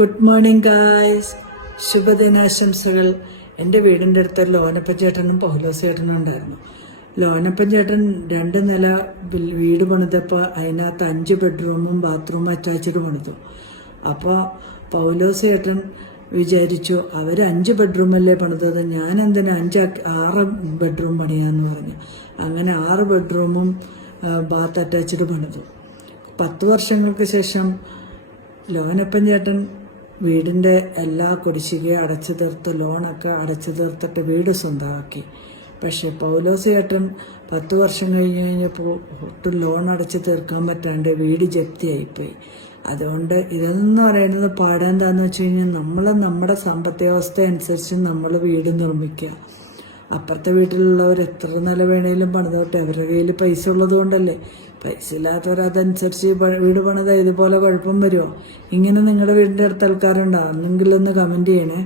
Good morning guys, ശുഭദിനാശംസകൾ. എൻ്റെ വീടിൻ്റെ അടുത്ത് ലോനപ്പൻ ചേട്ടനും പൗലോസ് ചേട്ടനും ഉണ്ടായിരുന്നു. ലോനപ്പൻ ചേട്ടൻ 2 നില വീട് പണിതപ്പോൾ അതിനകത്ത് 5 ബെഡ്റൂമും ബാത്റൂമും അറ്റാച്ച്ഡ് പണിതു. അപ്പോൾ പൗലോസ് ചേട്ടൻ വിചാരിച്ചു അവർ 5 ബെഡ്റൂമല്ലേ പണിതത്, ഞാൻ എന്തിനാ 6 ബെഡ്റൂം പണിയാന്ന് പറഞ്ഞു. അങ്ങനെ 6 ബെഡ്റൂമും ബാത്ത് അറ്റാച്ച്ഡ് പണിതു. 10 വർഷങ്ങൾക്ക് ശേഷം ലോനപ്പൻ ചേട്ടൻ വീടിൻ്റെ എല്ലാ കുടിശ്ശികയും അടച്ചു തീർത്ത് ലോണൊക്കെ അടച്ചു തീർത്തിട്ട് വീട് സ്വന്തമാക്കി. പക്ഷെ പൗലോസ് ചേട്ടൻ 10 വർഷം കഴിഞ്ഞപ്പോൾ ഒട്ടും ലോൺ അടച്ചു തീർക്കാൻ പറ്റാണ്ട് വീട് ജപ്തിയായിപ്പോയി. അതുകൊണ്ട് ഇതെന്ന് പറയുന്നത് പാടെന്താണെന്ന് വെച്ച് കഴിഞ്ഞാൽ നമ്മൾ നമ്മുടെ സാമ്പത്തിക അവസ്ഥ അനുസരിച്ച് നമ്മൾ വീട് നിർമ്മിക്കുക. അപ്പുറത്തെ വീട്ടിലുള്ളവർ എത്ര നില വേണേലും പണിതോട്ടെ, അവരുടെ കയ്യിൽ പൈസ ഉള്ളത് കൊണ്ടല്ലേ. പൈസ ഇല്ലാത്തവർ അതനുസരിച്ച് വീട് പണിതാൽ ഇതുപോലെ കുഴപ്പം വരുമോ? ഇങ്ങനെ നിങ്ങളുടെ വീടിൻ്റെ അടുത്ത് ആൾക്കാരുണ്ടോ? എന്നെങ്കിലും ഒന്ന് കമൻറ്റ് ചെയ്യണേ.